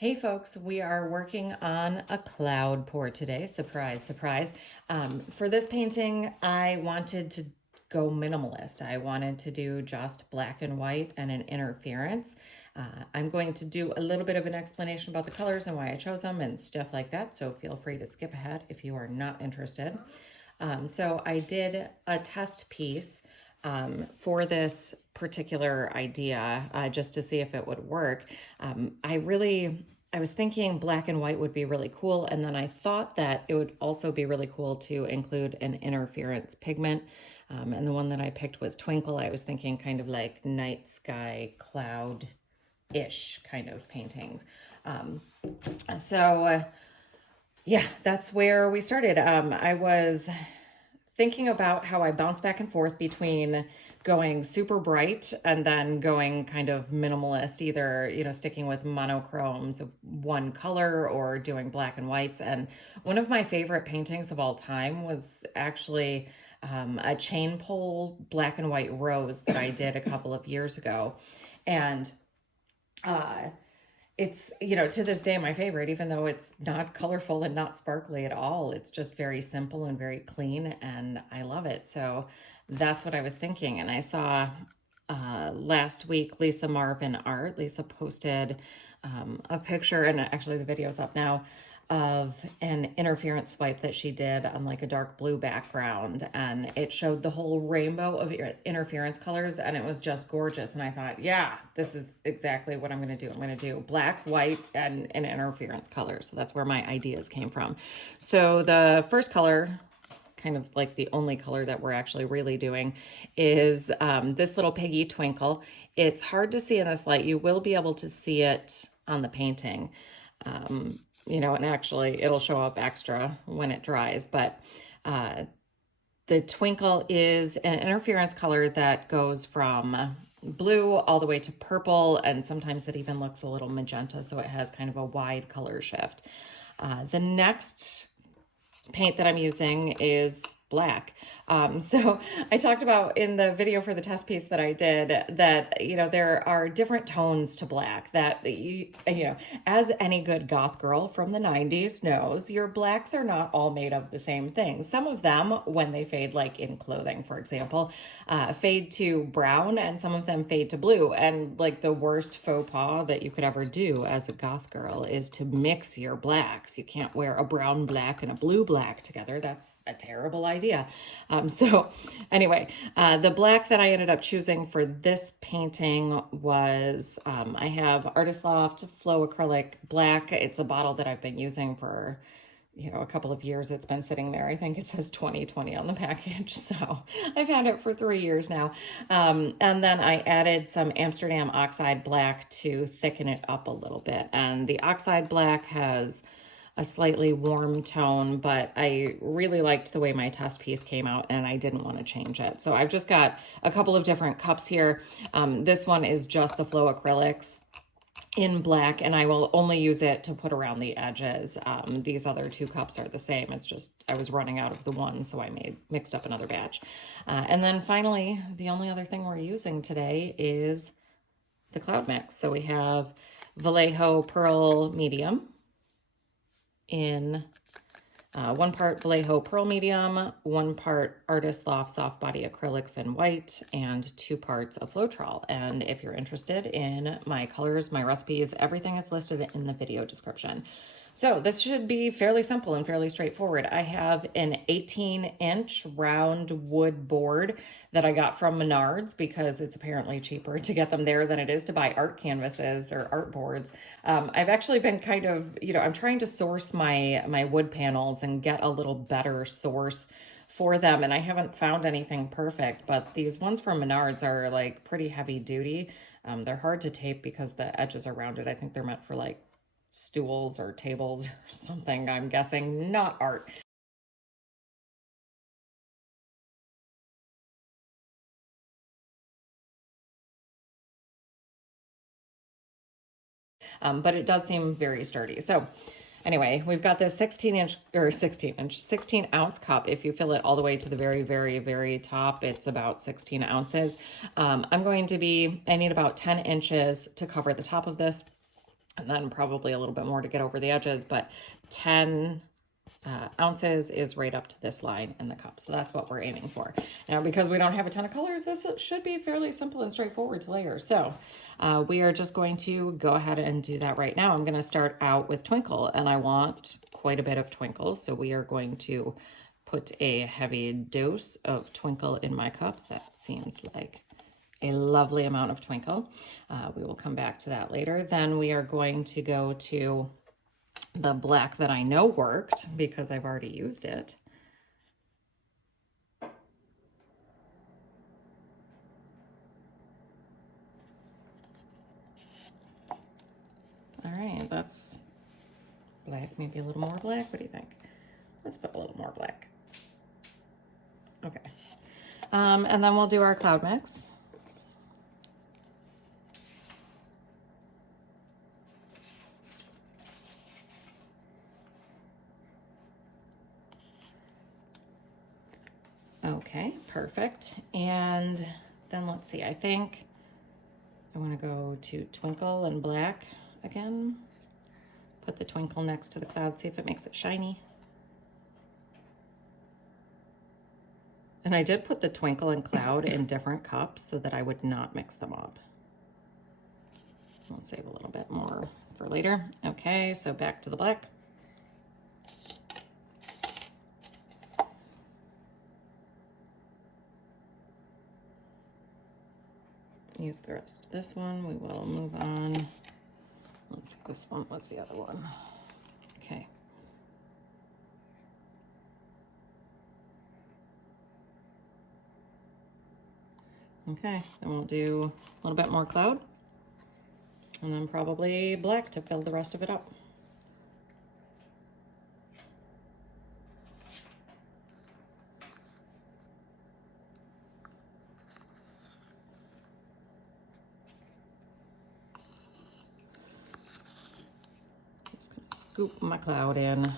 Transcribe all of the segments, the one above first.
Hey folks, we are working on a cloud pour today. Surprise, surprise. For this painting, I wanted to go minimalist. I wanted to do just black and white and an interference. I'm going to do a little bit of an explanation about the colors and why I chose them and stuff like that, so feel free to skip ahead if you are not interested. So I did a test piece for this particular idea just to see if it would work. I was thinking black and white would be really cool, and then I thought that it would also be really cool to include an interference pigment. And the one that I picked was Twinkle. I was thinking kind of like night sky cloud-ish kind of painting. Yeah, that's where we started. I was thinking about how I bounce back and forth between going super bright and then going kind of minimalist, either, sticking with monochromes of one color or doing black and whites. And one of my favorite paintings of all time was actually a chain pole black and white rose that I did a couple of years ago. And it's, to this day my favorite, even though it's not colorful and not sparkly at all. It's just very simple and very clean, and I love it. So that's what I was thinking. And I saw last week Lisa Marvin Art. Lisa posted a picture, and actually the video's up now, of an interference swipe that she did on like a dark blue background, and it showed the whole rainbow of interference colors, and it was just gorgeous. And I thought, yeah, this is exactly what I'm going to do. I'm going to do black, white, and an interference color. So that's where my ideas came from. So the first color, kind of like the only color that we're actually really doing, is this little piggy Twinkle. It's hard to see in this light. You will be able to see it on the painting. And actually it'll show up extra when it dries, but the Twinkle is an interference color that goes from blue all the way to purple, and sometimes it even looks a little magenta, so it has kind of a wide color shift. The next paint that I'm using is black. So I talked about in the video for the test piece that I did that, there are different tones to black that, as any good goth girl from the 90s knows, your blacks are not all made of the same thing. Some of them, when they fade, like in clothing, for example, fade to brown, and some of them fade to blue. And like the worst faux pas that you could ever do as a goth girl is to mix your blacks. You can't wear a brown black and a blue black together. That's a terrible idea. So anyway, the black that I ended up choosing for this painting was, I have Artist Loft Flow Acrylic Black. It's a bottle that I've been using for, a couple of years. It's been sitting there. I think it says 2020 on the package. So I've had it for 3 years now. And then I added some Amsterdam Oxide Black to thicken it up a little bit. And the Oxide Black has a slightly warm tone, but I really liked the way my test piece came out, and I didn't want to change it. So I've just got a couple of different cups here. This one is just the Flow Acrylics in black, and I will only use it to put around the edges. These other two cups are the same. It's just I was running out of the one, so I mixed up another batch. And then finally, the only other thing we're using today is the cloud mix. So we have Vallejo Pearl Medium in 1 part Vallejo Pearl Medium, 1 part Artist Loft Soft Body Acrylics in white, and 2 parts of Floetrol. And if you're interested in my colors, my recipes, everything is listed in the video description. So this should be fairly simple and fairly straightforward. I have an 18-inch round wood board that I got from Menards because it's apparently cheaper to get them there than it is to buy art canvases or art boards. I've actually been kind of, I'm trying to source my wood panels and get a little better source for them, and I haven't found anything perfect, but these ones from Menards are like pretty heavy duty. They're hard to tape because the edges are rounded. I think they're meant for like stools or tables or something, I'm guessing, not art. But it does seem very sturdy. So anyway, we've got this 16 ounce cup. If you fill it all the way to the very, very, very top, it's about 16 ounces. I need about 10 inches to cover the top of this. and then probably a little bit more to get over the edges, but 10 ounces is right up to this line in the cup. So that's what we're aiming for. Now, because we don't have a ton of colors, this should be fairly simple and straightforward to layer. So we are just going to go ahead and do that right now. I'm going to start out with Twinkle, and I want quite a bit of Twinkle. So we are going to put a heavy dose of Twinkle in my cup. That seems like a lovely amount of Twinkle. We will come back to that later. Then we are going to go to the black that I know worked because I've already used it. All right, that's black, maybe a little more black. What do you think? Let's put a little more black. Okay. And then we'll do our cloud mix. Okay, perfect. And then let's see, I think I want to go to Twinkle and black again. Put the Twinkle next to the cloud, see if it makes it shiny. And I did put the Twinkle and cloud in different cups so that I would not mix them up. We'll save a little bit more for later. Okay, so back to the black. Use the rest of this one. We will move on. Let's see, this one was the other one. Okay. Okay, then we'll do a little bit more cloud. And then probably black to fill the rest of it up. Just gonna scoop my cloud in.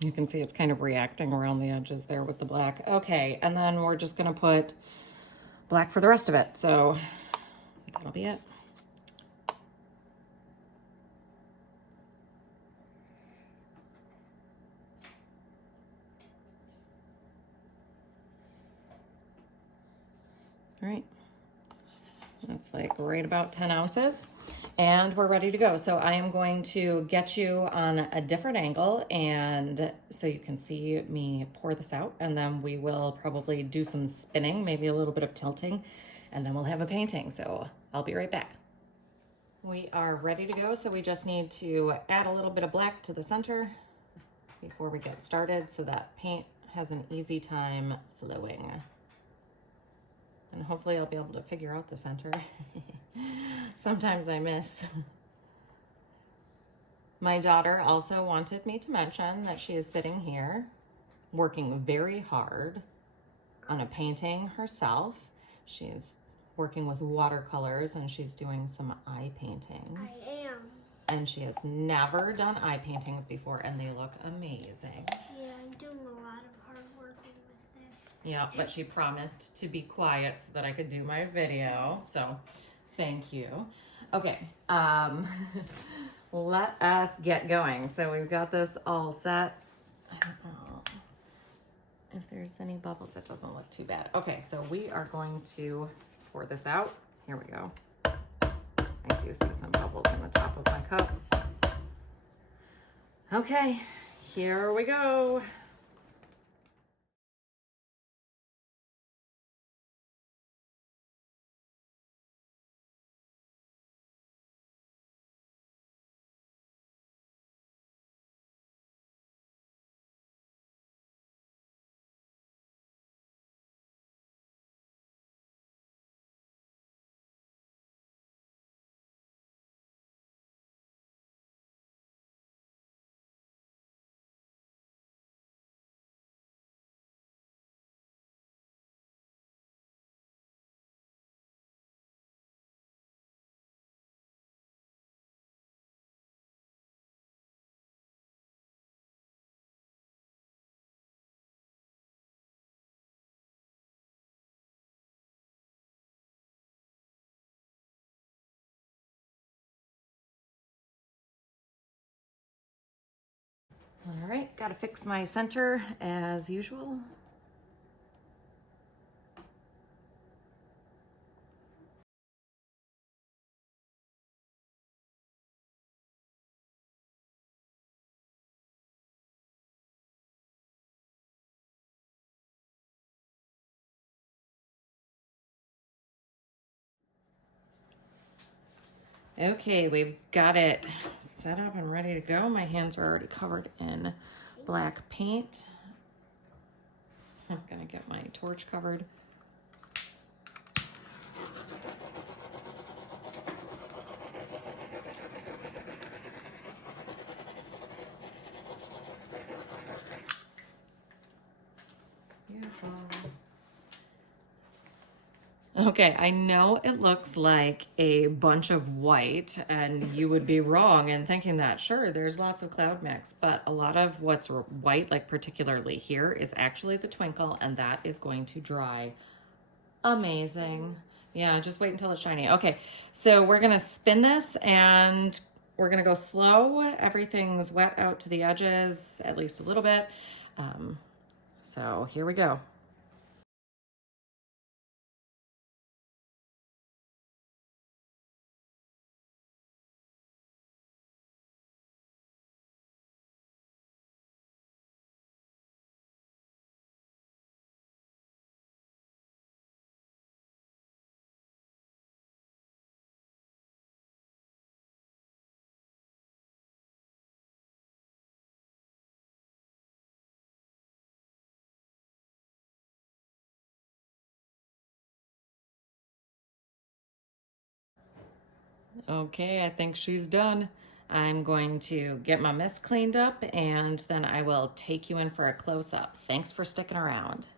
You can see it's kind of reacting around the edges there with the black. Okay, and then we're just gonna put black for the rest of it. So that'll be it. All right, that's like right about 10 ounces. And we're ready to go. So I am going to get you on a different angle and so you can see me pour this out, and then we will probably do some spinning, maybe a little bit of tilting, and then we'll have a painting. So I'll be right back. We are ready to go. So we just need to add a little bit of black to the center before we get started so that paint has an easy time flowing. And hopefully I'll be able to figure out the center. Sometimes I miss. My daughter also wanted me to mention that she is sitting here working very hard on a painting herself. She's working with watercolors and she's doing some eye paintings. I am. And she has never done eye paintings before and they look amazing. Yeah, I'm doing a lot of hard work with this. Yeah, but she promised to be quiet so that I could do my video. So thank you. Okay, let us get going. So we've got this all set. I don't know if there's any bubbles. It doesn't look too bad. Okay, so we are going to pour this out. Here we go. I do see some bubbles in the top of my cup. Okay, here we go. All right, got to fix my center as usual. Okay, we've got it set up and ready to go. My hands are already covered in black paint. I'm gonna get my torch covered. Beautiful. Okay, I know it looks like a bunch of white, and you would be wrong in thinking that. Sure, there's lots of cloud mix, but a lot of what's white, like particularly here, is actually the twinkle, and that is going to dry amazing. Yeah, just wait until it's shiny. Okay, so we're gonna spin this and we're gonna go slow. Everything's wet out to the edges, at least a little bit. So here we go. Okay, I think she's done. I'm going to get my mist cleaned up and then I will take you in for a close-up. Thanks for sticking around.